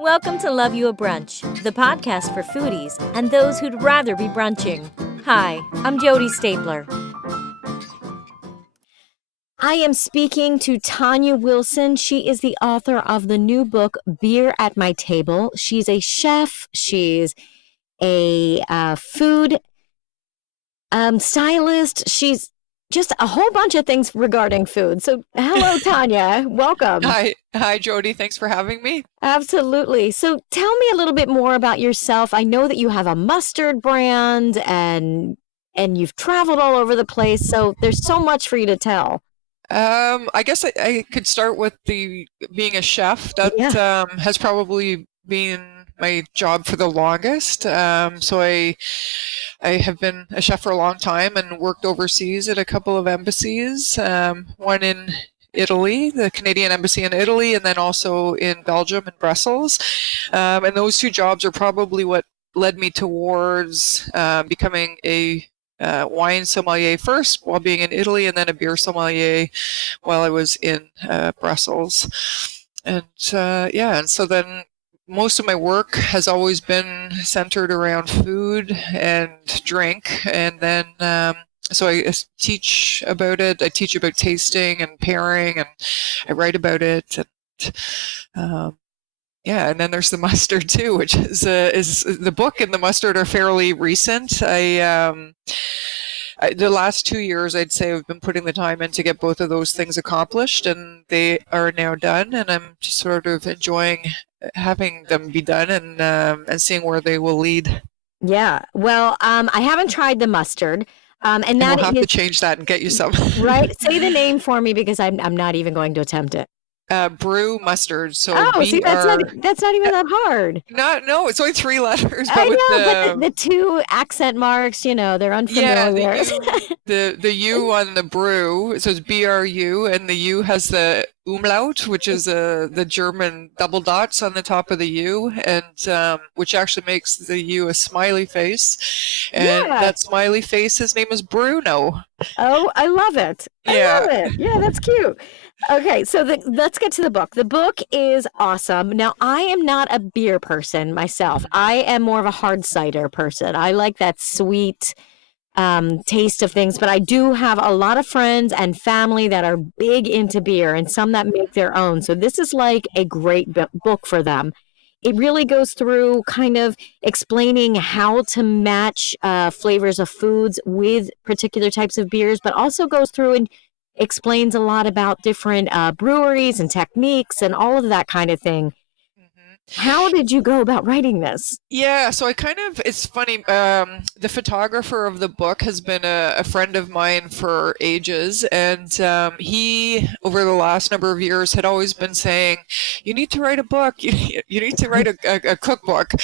Welcome to Love You a Brunch, the podcast for foodies and those who'd rather be brunching. Hi, I'm Jody Stapler. I am speaking to Tonia Wilson. She is the author of the new book, Beer at My Table. She's a chef. She's a food stylist. She's just a whole bunch of things regarding food. So hello, Tonia. Welcome. Hi, Jody. Thanks for having me. Absolutely. So tell me a little bit more about yourself. I know that you have a mustard brand and you've traveled all over the place. So there's so much for you to tell. I guess I could start with being a chef. That has probably been my job for the longest. So I have been a chef for a long time and worked overseas at a couple of embassies, one in Italy, the Canadian embassy in Italy, and then also in Belgium and Brussels. And those two jobs are probably what led me towards becoming a wine sommelier first while being in Italy, and then a beer sommelier while I was in Brussels. And and so then most of my work has always been centered around food and drink. And then so I teach about it. I teach about tasting and pairing, and I write about it. And and then there's the mustard too, which is the book and the mustard are fairly recent. The last 2 years, I'd say, I've been putting the time in to get both of those things accomplished, and they are now done. And I'm just sort of enjoying having them be done and seeing where they will lead. Yeah. Well, I haven't tried the mustard. And that we'll have to change that and get you some. Right. Say the name for me because I'm not even going to attempt it. Brew mustard. So see, that's not even that hard. No, it's only 3 letters. But I know, but the 2 accent marks, they're unfamiliar. Yeah, the U on the brew, so it's BRU, and the U has the umlaut, which is the German double dots on the top of the U, and which actually makes the U a smiley face. And that smiley face, his name is Bruno. Oh, I love it. I love it. Yeah, that's cute. Okay, so let's get to the book. The book is awesome. Now, I am not a beer person myself. I am more of a hard cider person. I like that sweet taste of things, but I do have a lot of friends and family that are big into beer and some that make their own. So this is like a great book for them. It really goes through kind of explaining how to match flavors of foods with particular types of beers, but also goes through and explains a lot about different breweries and techniques and all of that kind of thing. How did you go about writing this? Yeah, so it's funny, the photographer of the book has been a friend of mine for ages, and he, over the last number of years, had always been saying, you need to write a book, you need to write a cookbook.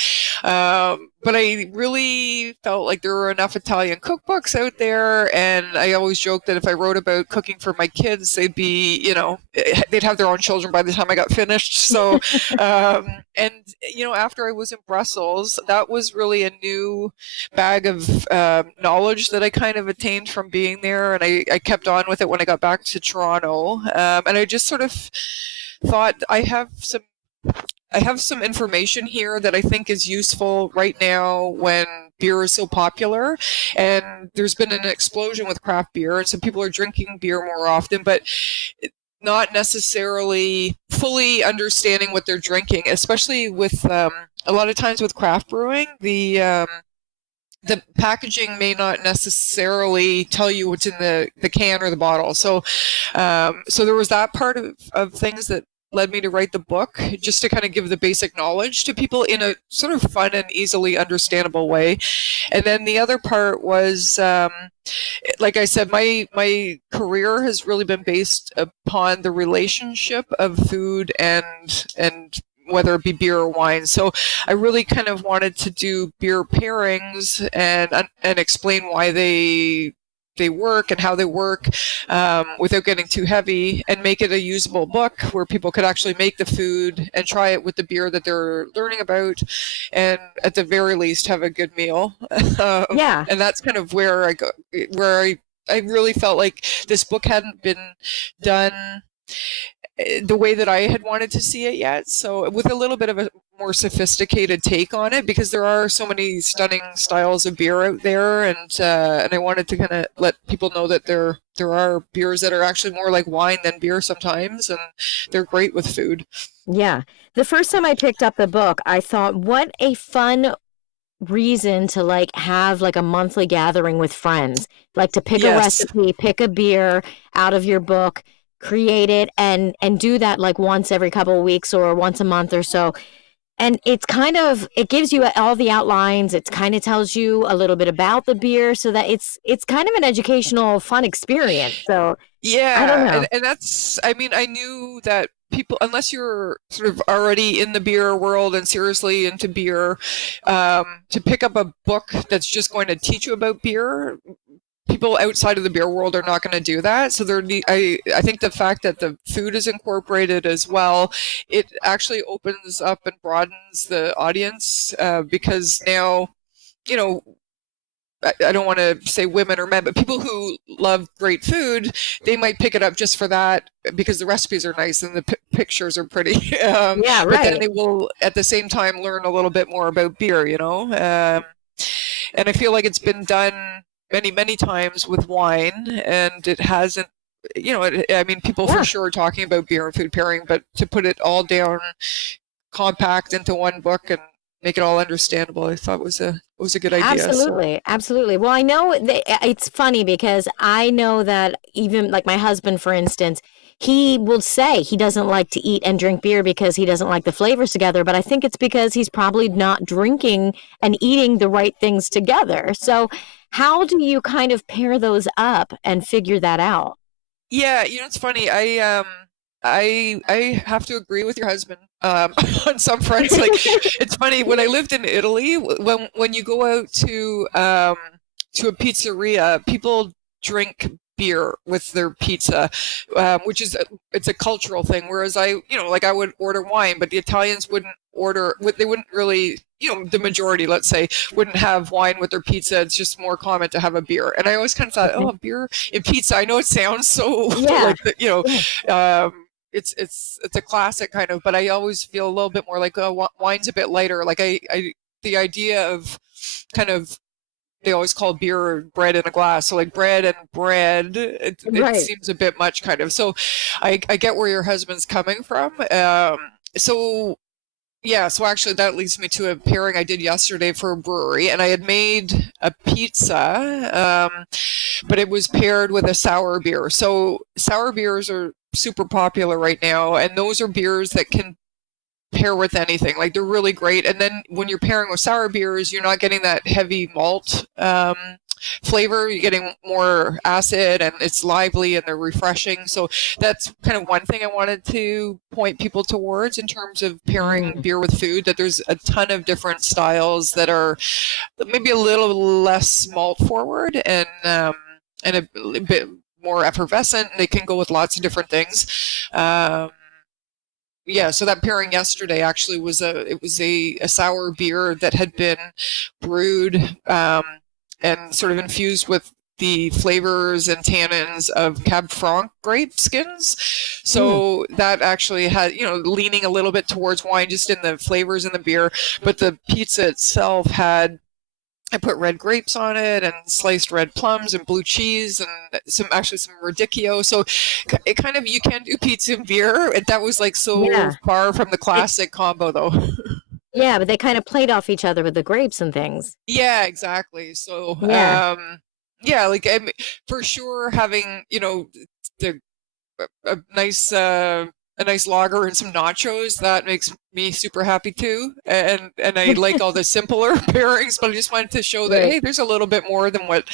But I really felt like there were enough Italian cookbooks out there, and I always joked that if I wrote about cooking for my kids, they'd be, they'd have their own children by the time I got finished. So, and after I was in Brussels, that was really a new bag of knowledge that I kind of attained from being there, and I kept on with it when I got back to Toronto. And I just sort of thought I have some information here that I think is useful right now when beer is so popular, and there's been an explosion with craft beer, and so people are drinking beer more often, but not necessarily fully understanding what they're drinking, especially with a lot of times with craft brewing, the packaging may not necessarily tell you what's in the can or the bottle. So there was that part of things that led me to write the book, just to kind of give the basic knowledge to people in a sort of fun and easily understandable way. And then the other part was, like I said, my career has really been based upon the relationship of food and whether it be beer or wine. So I really kind of wanted to do beer pairings and explain why they work and how they work without getting too heavy, and make it a usable book where people could actually make the food and try it with the beer that they're learning about, and at the very least have a good meal. And that's kind of where I really felt like this book hadn't been done the way that I had wanted to see it yet. So with a little bit of more sophisticated take on it, because there are so many stunning styles of beer out there, and I wanted to kind of let people know that there are beers that are actually more like wine than beer sometimes, and they're great with food. Yeah. The first time I picked up the book, I thought, what a fun reason to like have like a monthly gathering with friends, like to pick a Yes. recipe, pick a beer out of your book, create it, and do that like once every couple of weeks or once a month or so. And it's kind of, it gives you all the outlines. It kind of tells you a little bit about the beer, so that it's kind of an educational, fun experience. So I don't Yeah, know. and that's, I mean, I knew that people, unless you're sort of already in the beer world and seriously into beer, to pick up a book that's just going to teach you about beer, people outside of the beer world are not going to do that. So I think the fact that the food is incorporated as well, it actually opens up and broadens the audience, because now, you know, I don't want to say women or men, but people who love great food, they might pick it up just for that, because the recipes are nice and the pictures are pretty. Yeah, But then right. they will at the same time learn a little bit more about beer, you know? And I feel like it's been done many, many times with wine, and it hasn't, you know, I mean, people for Yeah. sure are talking about beer and food pairing, but to put it all down compact into one book and make it all understandable, I thought was a good idea. So. Absolutely, absolutely. Well, I know it's funny because I know that even like my husband, for instance, he will say he doesn't like to eat and drink beer because he doesn't like the flavors together. But I think it's because he's probably not drinking and eating the right things together. So, how do you kind of pair those up and figure that out? Yeah, you know, it's funny. I have to agree with your husband, on some fronts. Like, it's funny, when I lived in Italy, when you go out to a pizzeria, people drink beer with their pizza, which is it's a cultural thing. Whereas I would order wine, but the Italians wouldn't order. They wouldn't really. The majority, let's say, wouldn't have wine with their pizza. It's just more common to have a beer. And I always kind of thought, oh, a beer in pizza. I know it sounds so Yeah, like, it's a classic kind of, but I always feel a little bit more like, oh, wine's a bit lighter. Like the idea of kind of, they always call beer bread in a glass. So like bread and bread, it right. seems a bit much kind of. So I get where your husband's coming from. So yeah, so actually that leads me to a pairing I did yesterday for a brewery, and I had made a pizza, but it was paired with a sour beer. So sour beers are super popular right now, and those are beers that can pair with anything. Like, they're really great. And then when you're pairing with sour beers, you're not getting that heavy malt flavor. You're getting more acid, and it's lively, and they're refreshing. So that's kind of one thing I wanted to point people towards in terms of pairing Mm, beer with food, that there's a ton of different styles that are maybe a little less malt forward, and a bit more effervescent. They can go with lots of different things. Yeah, so that pairing yesterday actually was a sour beer that had been brewed, and sort of infused with the flavors and tannins of Cab Franc grape skins. mm, So that actually had, leaning a little bit towards wine just in the flavors in the beer, but the pizza itself had, I put red grapes on it and sliced red plums and blue cheese and some radicchio. So it kind of, you can do pizza and beer. And that was like so yeah. far from the It, classic combo though. yeah, but they kind of played off each other with the grapes and things. Yeah, exactly. So, Yeah. yeah, like, I mean, for sure having, the a nice a nice lager and some nachos, that makes me super happy too. And I like all the simpler pairings, but I just wanted to show that, Right. hey, there's a little bit more than what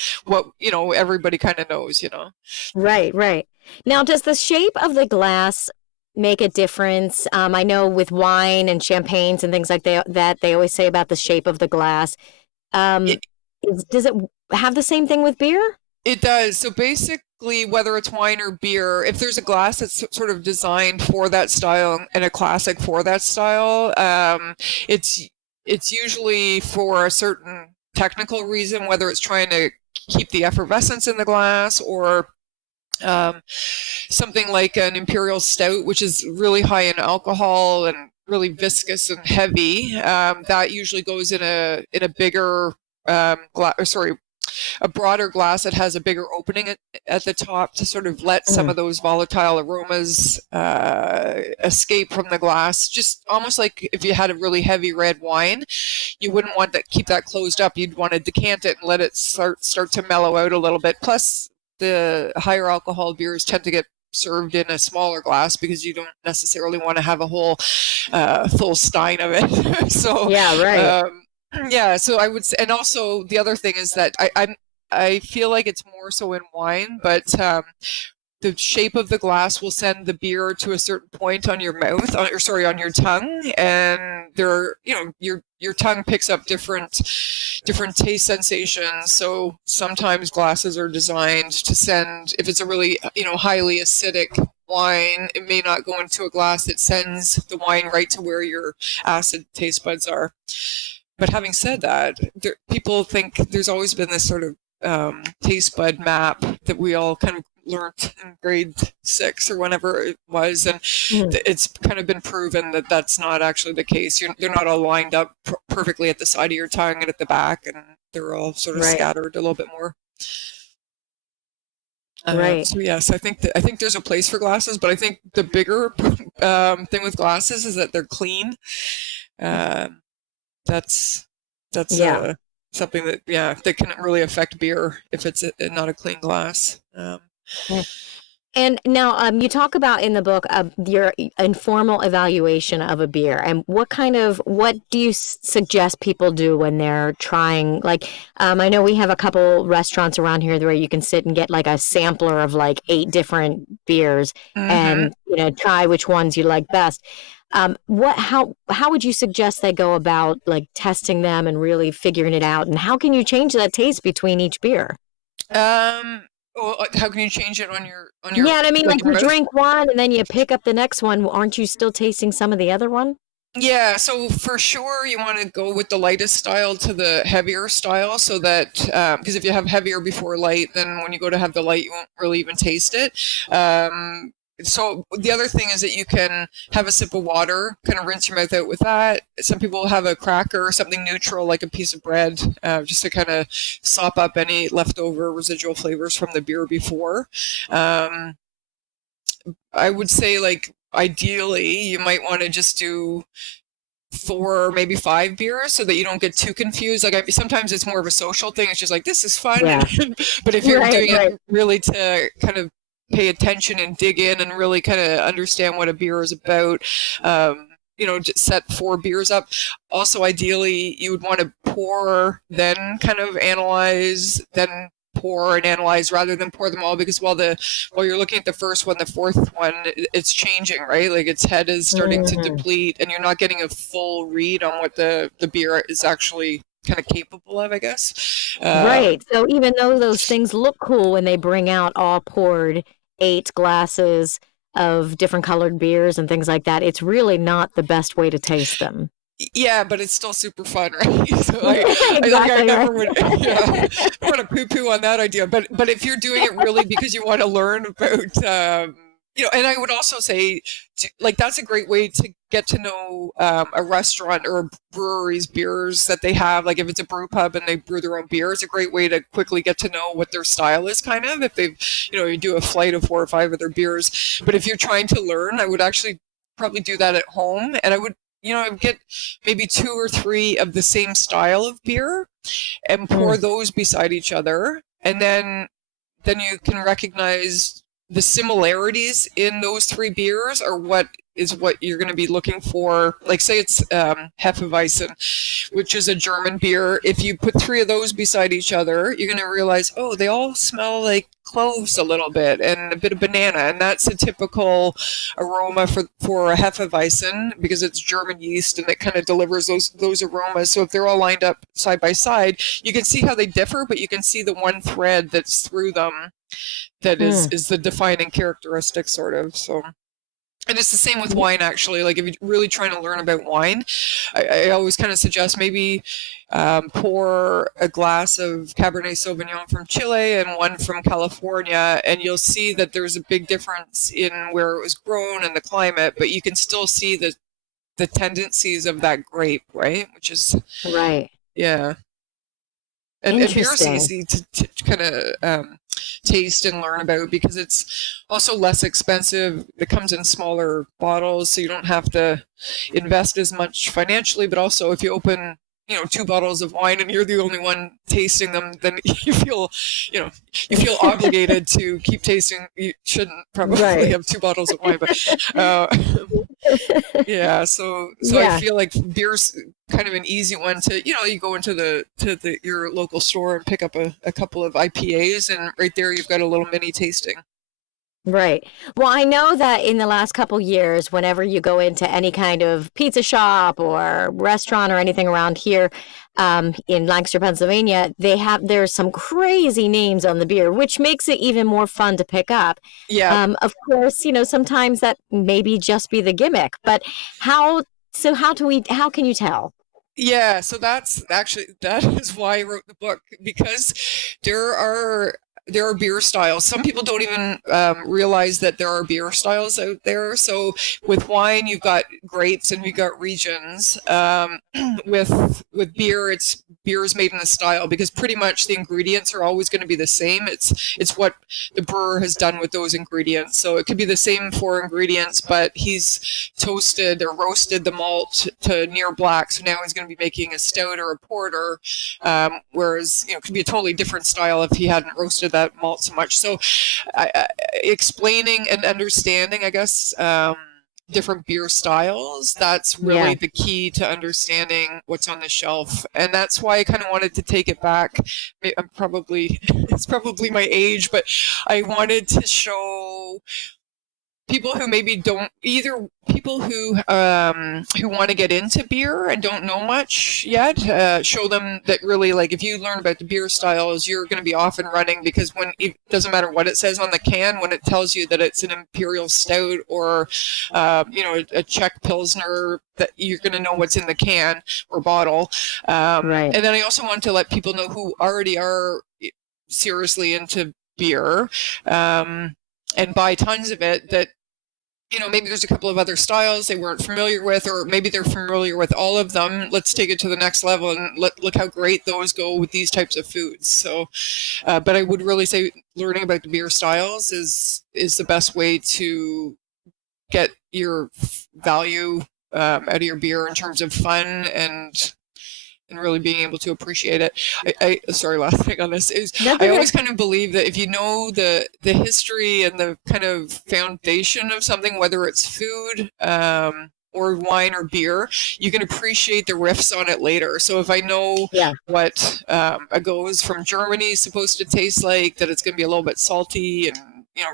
everybody kind of knows. Right, right. Now, does the shape of the glass make a difference? I know with wine and champagnes and things like that, they always say about the shape of the glass. Um, does it have the same thing with beer? It does. So basically, whether it's wine or beer, if there's a glass that's sort of designed for that style and a classic for that style, it's it's usually for a certain technical reason, whether it's trying to keep the effervescence in the glass, or something like an imperial stout, which is really high in alcohol and really viscous and heavy, that usually goes in a bigger a broader glass that has a bigger opening at the top to sort of let some of those volatile aromas escape from the glass. Just almost like if you had a really heavy red wine, you wouldn't want to keep that closed up. You'd want to decant it and let it start to mellow out a little bit. Plus, the higher alcohol beers tend to get served in a smaller glass because you don't necessarily want to have a whole full stein of it. So yeah, right. Yeah, so I would say, and also the other thing is that I feel like it's more so in wine, but the shape of the glass will send the beer to a certain point on your mouth, on your tongue, and your tongue picks up different taste sensations. So sometimes glasses are designed to send, if it's a really highly acidic wine, it may not go into a glass that sends the wine right to where your acid taste buds are. But having said that, people think there's always been this sort of taste bud map that we all kind of learned in grade 6 or whenever it was, and it's kind of been proven that that's not actually the case. They're not all lined up perfectly at the side of your tongue and at the back, and they're all sort of scattered a little bit more. Right. So yes, I think there's a place for glasses, but I think the bigger thing with glasses is that they're clean. That's something that can really affect beer if it's not a clean glass. And now you talk about in the book your informal evaluation of a beer, and what do you suggest people do when they're trying? Like, I know we have a couple restaurants around here where you can sit and get like a sampler of like 8 different beers and try which ones you like best. How would you suggest they go about like testing them and really figuring it out? And how can you change that taste between each beer? Well, how can you change it on your? Yeah, I mean, like you drink one and then you pick up the next one. Aren't you still tasting some of the other one? Yeah, so for sure you want to go with the lightest style to the heavier style, so that because if you have heavier before light, then when you go to have the light, you won't really even taste it. So the other thing is that you can have a sip of water, kind of rinse your mouth out with that. Some people have a cracker or something neutral, like a piece of bread, just to kind of sop up any leftover residual flavors from the beer before. I would say, like, ideally, you might want to just do 4, maybe 5 beers so that you don't get too confused. Like, sometimes it's more of a social thing. It's just like, this is fun. Yeah. But if you're doing it really to kind of pay attention and dig in and really kind of understand what a beer is about, just set 4 beers up. Also, ideally, you would want to pour, then kind of analyze, then pour and analyze, rather than pour them all, because while you're looking at the first one, the fourth one, it's changing, right? Like its head is starting to deplete, and you're not getting a full read on what the beer is actually kind of capable of, I guess. Right. So even though those things look cool when they bring out all poured 8 glasses of different colored beers and things like that, it's really not the best way to taste them. Yeah, but it's still super fun, right? So I never would want to poo-poo on that idea. But if you're doing it really because you want to learn about, and I would also say, like, that's a great way to get to know a restaurant or a brewery's beers that they have. Like, if it's a brew pub and they brew their own beer, it's a great way to quickly get to know what their style is, kind of, if they've, you do a flight of 4 or 5 of their beers. But if you're trying to learn, I would actually probably do that at home, and I would get maybe 2 or 3 of the same style of beer and pour those beside each other, and then you can recognize the similarities in those 3 beers are what you're going to be looking for. Like, say it's Hefeweizen, which is a German beer. If you put 3 of those beside each other, you're going to realize, oh, they all smell like cloves a little bit and a bit of banana, and that's a typical aroma for a Hefeweizen, because it's German yeast and it kind of delivers those aromas. So if they're all lined up side by side, you can see how they differ, but you can see the one thread that's through them that is the defining characteristic, sort of. So, and it's the same with wine, actually. Like, if you're really trying to learn about wine, I always kind of suggest maybe pour a glass of Cabernet Sauvignon from Chile and one from California, and you'll see that there's a big difference in where it was grown and the climate, but you can still see the tendencies of that grape, right? Which is, Right. yeah. And beer is Interesting. easy to kind of taste and learn about because it's also less expensive. It comes in smaller bottles, so you don't have to invest as much financially. But also, if you open, 2 bottles of wine and you're the only one tasting them, then you feel obligated to keep tasting. You shouldn't probably Right. have 2 bottles of wine, but yeah. So I Yeah. feel like beer's kind of an easy one to, you go into your local store and pick up a couple of IPAs, and right there you've got a little mini tasting. Right. Well, I know that in the last couple years, whenever you go into any kind of pizza shop or restaurant or anything around here, in Lancaster, Pennsylvania, there's some crazy names on the beer, which makes it even more fun to pick up. Yeah. Of course, sometimes that maybe just be the gimmick, but how can you tell? Yeah, so that is why I wrote the book, because there are beer styles. Some people don't even realize that there are beer styles out there. So with wine, you've got grapes and you've got regions. With beer is made in a style because pretty much the ingredients are always going to be the same. It's what the brewer has done with those ingredients. So it could be the same 4 ingredients, but he's toasted or roasted the malt to near black. So now he's going to be making a stout or a porter, whereas it could be a totally different style if he hadn't roasted that malt so much. So explaining and understanding, I guess, different beer styles, that's really the key to understanding what's on the shelf. And that's why I kind of wanted to take it back. It's probably my age, but I wanted to show people who maybe don't, either people who want to get into beer and don't know much yet, show them that really, like, if you learn about the beer styles, you're going to be off and running, because when it doesn't matter what it says on the can, when it tells you that it's an imperial stout or a Czech pilsner, that you're going to know what's in the can or bottle. Right. And then I also want to let people know who already are seriously into beer and buy tons of it, that maybe there's a couple of other styles they weren't familiar with, or maybe they're familiar with all of them. Let's take it to the next level and look how great those go with these types of foods. So, but I would really say learning about the beer styles is the best way to get your value out of your beer in terms of fun and really being able to appreciate it. Sorry, last thing on this is I always kind of believe that if you know the history and the kind of foundation of something, whether it's food or wine or beer, you can appreciate the riffs on it later. So if I know what a goes from Germany is supposed to taste like, that it's going to be a little bit salty and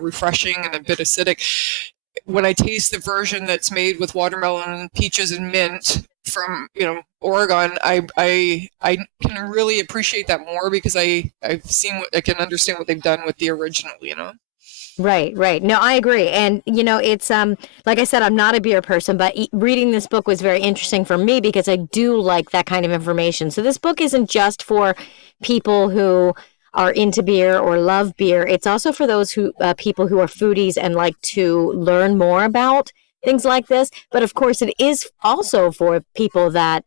refreshing and a bit acidic, when I taste the version that's made with watermelon, peaches, and mint from Oregon, I can really appreciate that more because I can understand what they've done with the original. Right. No, I agree. And, it's, like I said, I'm not a beer person, but reading this book was very interesting for me because I do like that kind of information. So this book isn't just for people who are into beer or love beer. It's also for those people who are foodies and like to learn more about things like this. But of course, it is also for people that,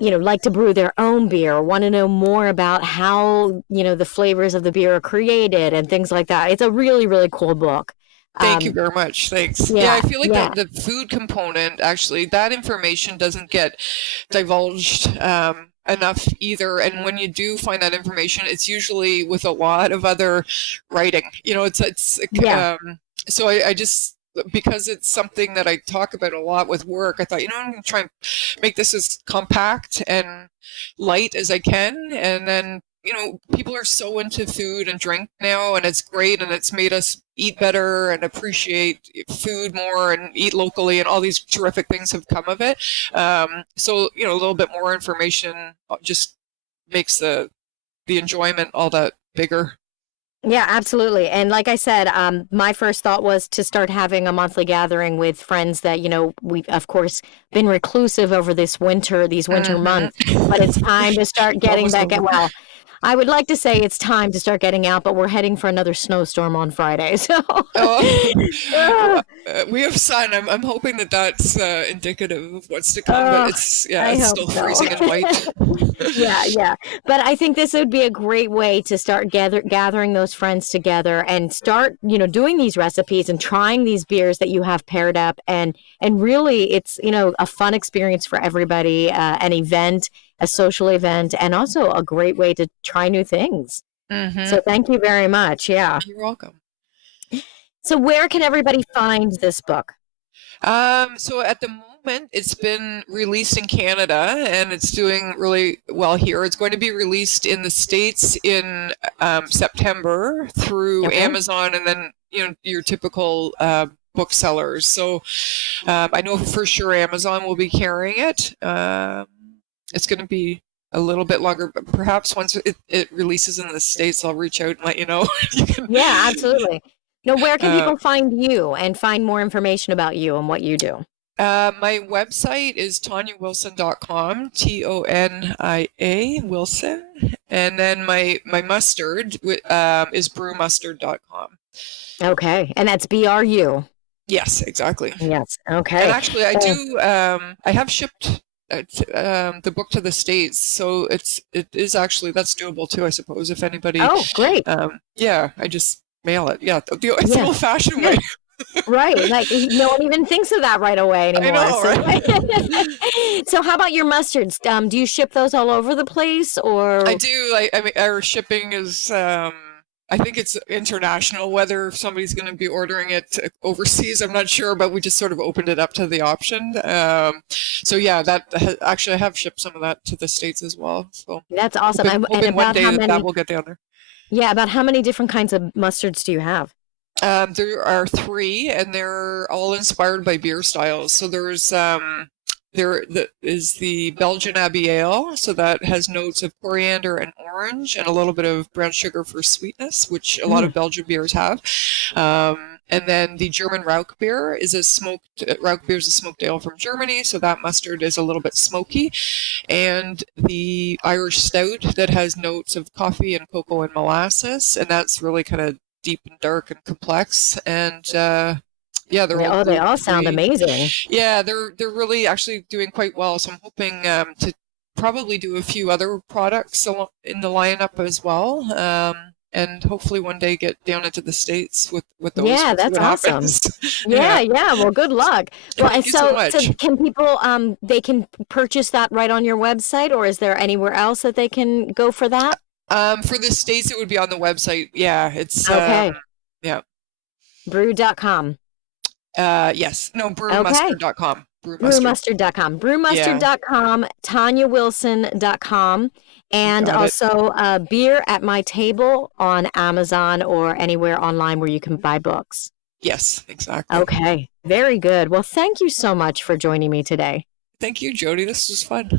like to brew their own beer, want to know more about how, the flavors of the beer are created and things like that. It's a really, really cool book. Thank you very much. Thanks. Yeah, I feel like the food component, actually, that information doesn't get divulged enough either. And when you do find that information, it's usually with a lot of other writing. So I just, because it's something that I talk about a lot with work, I thought, I'm going to try and make this as compact and light as I can. And then, people are so into food and drink now, and it's great, and it's made us eat better and appreciate food more and eat locally, and all these terrific things have come of it. So, a little bit more information just makes the enjoyment all that bigger. Yeah, absolutely. And like I said, my first thought was to start having a monthly gathering with friends that, we've, of course, been reclusive over these winter months, but it's time to start getting back at, I would like to say it's time to start getting out, but we're heading for another snowstorm on Friday. So we have sun. I'm hoping that that's indicative of what's to come, but it's still freezing and white. Yeah. But I think this would be a great way to start gathering those friends together and start, doing these recipes and trying these beers that you have paired up. And really, it's, a fun experience for everybody, an event, a social event, and also a great way to try new things. Mm-hmm. So thank you very much. Yeah. You're welcome. So where can everybody find this book? So at the moment, it's been released in Canada, and it's doing really well here. It's going to be released in the States in September through Amazon, and then your typical booksellers. So I know for sure Amazon will be carrying it. It's going to be a little bit longer, but perhaps once it releases in the States, I'll reach out and let you know. Yeah, absolutely. Now, where can people find you and find more information about you and what you do? My website is toniawilson.com, Tonia Wilson, and then my mustard is brewmustard.com. Okay, and that's BRU. Yes, exactly. Yes, okay. And actually, I do. I have shipped the book to the States, so it is actually, that's doable too, I suppose, if anybody. Oh, great. I just mail it. Yeah, the old-fashioned way. Right, like no one even thinks of that right away anymore. I know, right? So how about your mustards? Do you ship those all over the place, or? I do. I mean, our shipping is. I think it's international. Whether somebody's going to be ordering it overseas, I'm not sure, but we just sort of opened it up to the option. So yeah, actually I have shipped some of that to the States as well. So that's awesome. Hoping one day that will get down there. Yeah, about how many different kinds of mustards do you have? There are 3, and they're all inspired by beer styles. So there is the Belgian Abbey Ale, so that has notes of coriander and orange and a little bit of brown sugar for sweetness, which a lot of Belgian beers have. And then the German Rauch beer is a smoked ale from Germany, so that mustard is a little bit smoky. And the Irish Stout that has notes of coffee and cocoa and molasses, and that's really kind of deep and dark and complex. And they all sound amazing. Yeah, they're really actually doing quite well. So I'm hoping to probably do a few other products in the lineup as well, and hopefully one day get down into the States with those. Yeah, that's awesome. Yeah. Well, good luck. Well, Thank you so much. So can people they can purchase that right on your website, or is there anywhere else that they can go for that? For the States, it would be on the website. Yeah, it's okay. Brew.com. Yes. No, brewmustard.com. Brewmustard.com. Brewmustard.com, ToniaWilson.com, and also Beer at My Table on Amazon or anywhere online where you can buy books. Yes, exactly. Okay. Very good. Well, thank you so much for joining me today. Thank you, Jody. This was fun.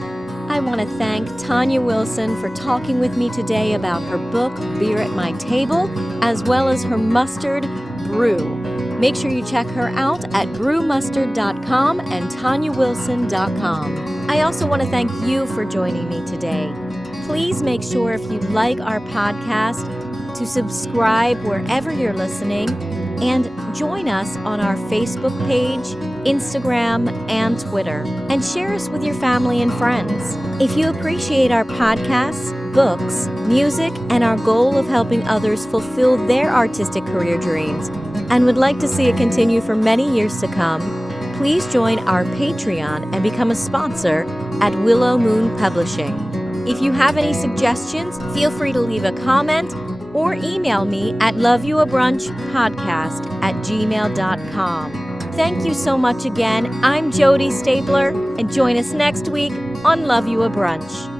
I want to thank Tonia Wilson for talking with me today about her book, Beer at My Table, as well as her mustard, Brew. Make sure you check her out at brewmustard.com and toniawilson.com. I also want to thank you for joining me today. Please make sure, if you like our podcast, to subscribe wherever you're listening and join us on our Facebook page, Instagram, and Twitter, and share us with your family and friends. If you appreciate our podcasts, books, music, and our goal of helping others fulfill their artistic career dreams, and would like to see it continue for many years to come, please join our Patreon and become a sponsor at Willow Moon Publishing. If you have any suggestions, feel free to leave a comment or email me at loveyouabrunchpodcast@gmail.com. Thank you so much again. I'm Jody Stapler, and join us next week on Love You a Brunch.